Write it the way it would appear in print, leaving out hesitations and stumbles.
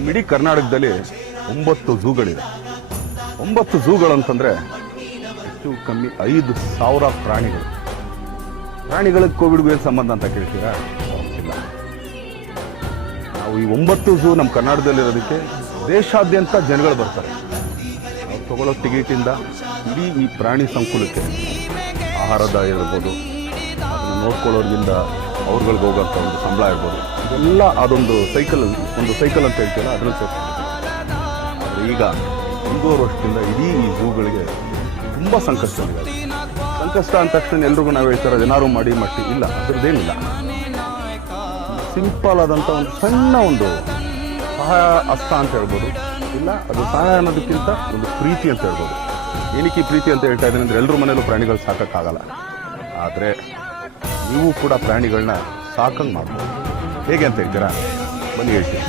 ನಮ್ಮ ಇಡೀ ಕರ್ನಾಟಕದಲ್ಲಿ 9 ಝೂಗಳಿದೆ. 9 ಝೂಗಳಂತಂದರೆ ಹೆಚ್ಚು ಕಮ್ಮಿ 5,000 ಪ್ರಾಣಿಗಳು. ಪ್ರಾಣಿಗಳಿಗೆ ಕೋವಿಡ್ಗೂ ಏನು ಸಂಬಂಧ ಅಂತ ಕೇಳ್ತೀರಾ? ಇಲ್ಲ. ನಾವು ಈ 9 ಝೂ ನಮ್ಮ ಕರ್ನಾಟಕದಲ್ಲಿರೋದಕ್ಕೆ ದೇಶಾದ್ಯಂತ ಜನಗಳು ಬರ್ತಾರೆ. ನಾವು ತಗೊಳ್ಳೋ ಟಿಕೆಟಿಂದ ಇಡೀ ಈ ಪ್ರಾಣಿ ಸಂಕುಲಕ್ಕೆ ಆಹಾರದ ಇರ್ಬೋದು, ಅದನ್ನು ನೋಡ್ಕೊಳ್ಳೋದ್ರಿಂದ ಅವ್ರುಗಳಿಗೆ ಹೋಗೋಂಥ ಒಂದು ಸಂಬಳ ಇರ್ಬೋದು, ಇದೆಲ್ಲ ಅದೊಂದು ಸೈಕಲ್ ಅಂತ ಹೇಳ್ತೀವಲ್ಲ ಅದರಲ್ಲಿ ಸೇರ್ತಾರೆ. ಆದರೆ ಈಗ 1.5 ವರ್ಷದಿಂದ ಇಡೀ ಈ ಝೂಗಳಿಗೆ ತುಂಬ ಸಂಕಷ್ಟವಿದೆ. ಸಂಕಷ್ಟ ಅಂದ ತಕ್ಷಣ ಎಲ್ರಿಗೂ ನಾವು ಹೇಳ್ತಾರೆ ಏನಾರು ಮಾಡಿ ಮಟ್ಟಿ ಇಲ್ಲ, ಅದರದ್ದೇನಿಲ್ಲ. ಸಿಂಪಲ್ ಆದಂಥ ಒಂದು ಸಣ್ಣ ಒಂದು ಸಹಾಯ ಹಸ್ತ ಅಂತ ಹೇಳ್ಬೋದು. ಇಲ್ಲ, ಅದು ಸಹಾಯ ಅನ್ನೋದಕ್ಕಿಂತ ಒಂದು ಪ್ರೀತಿ ಅಂತ ಹೇಳ್ಬೋದು. ಏನಕ್ಕೆ ಈ ಪ್ರೀತಿ ಅಂತ ಹೇಳ್ತಾ ಇದ್ದೀನಿ ಅಂದರೆ ಎಲ್ಲರ ಮನೇಲೂ ಪ್ರಾಣಿಗಳು ಸಾಕೋಕ್ಕಾಗಲ್ಲ. ಆದರೆ ನೀವು ಕೂಡ ಪ್ರಾಣಿಗಳನ್ನ ಸಾಕಂಗೆ ಮಾಡ್ಬೋದು. ಹೇಗೆ ಅಂತ ಹೇಳ್ತೀರಾ? ಬನ್ನಿ ಹೇಳ್ತೀನಿ.